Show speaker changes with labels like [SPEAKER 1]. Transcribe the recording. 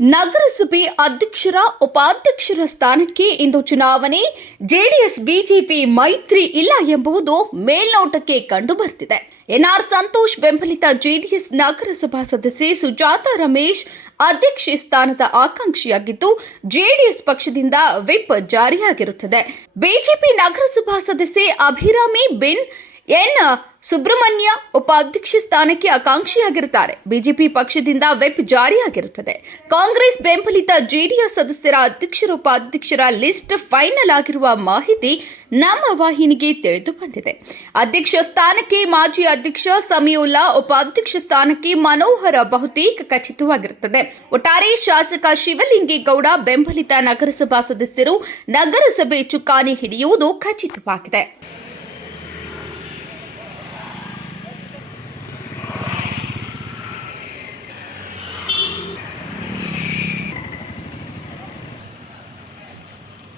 [SPEAKER 1] ನಗರಸಭೆ ಅಧ್ಯಕ್ಷರ ಉಪಾಧ್ಯಕ್ಷರ ಸ್ಥಾನಕ್ಕೆ ಇಂದು ಚುನಾವಣೆ. ಜೆಡಿಎಸ್, ಬಿಜೆಪಿ ಮೈತ್ರಿ ಇಲ್ಲ ಎಂಬುದು ಮೇಲ್ನೋಟಕ್ಕೆ ಕಂಡುಬರ್ತಿದೆ. ಎನ್ಆರ್ ಸಂತೋಷ್ ಬೆಂಬಲಿತ ಜೆಡಿಎಸ್ ನಗರಸಭಾ ಸದಸ್ಯೆ ಸುಜಾತಾ ರಮೇಶ್ ಅಧ್ಯಕ್ಷ ಸ್ಥಾನದ ಆಕಾಂಕ್ಷಿಯಾಗಿದ್ದು, ಜೆಡಿಎಸ್ ಪಕ್ಷದಿಂದ ವಿಪ್ ಜಾರಿಯಾಗಿರುತ್ತದೆ. ಬಿಜೆಪಿ ನಗರಸಭಾ ಸದಸ್ಯೆ ಅಭಿರಾಮಿ ಬಿನ್ ಎನ್ ಸುಬ್ರಹ್ಮಣ್ಯ ಉಪಾಧ್ಯಕ್ಷ ಸ್ಥಾನಕ್ಕೆ ಆಕಾಂಕ್ಷಿಯಾಗಿರುತ್ತಾರೆ. ಬಿಜೆಪಿ ಪಕ್ಷದಿಂದ ವೆಬ್ ಜಾರಿಯಾಗಿರುತ್ತದೆ. ಕಾಂಗ್ರೆಸ್ ಬೆಂಬಲಿತ ಜೆಡಿಎಸ್ ಸದಸ್ಯರ ಅಧ್ಯಕ್ಷರ ಉಪಾಧ್ಯಕ್ಷರ ಲಿಸ್ಟ್ ಫೈನಲ್ ಆಗಿರುವ ಮಾಹಿತಿ ನಮ್ಮ ವಾಹಿನಿಗೆ ತಿಳಿದು ಬಂದಿದೆ. ಅಧ್ಯಕ್ಷ ಸ್ಥಾನಕ್ಕೆ ಮಾಜಿ ಅಧ್ಯಕ್ಷ ಸಮೀವುಲ್ಲಾ, ಉಪಾಧ್ಯಕ್ಷ ಸ್ಥಾನಕ್ಕೆ ಮನೋಹರ ಬಹುತೇಕ ಖಚಿತವಾಗಿರುತ್ತದೆ. ಒಟ್ಟಾರೆ ಶಾಸಕ ಶಿವಲಿಂಗೇಗೌಡ ಬೆಂಬಲಿತ ನಗರಸಭಾ ಸದಸ್ಯರು ನಗರಸಭೆ ಚುಕ್ಕಾಣಿ ಹಿಡಿಯುವುದು ಖಚಿತವಾಗಿದೆ.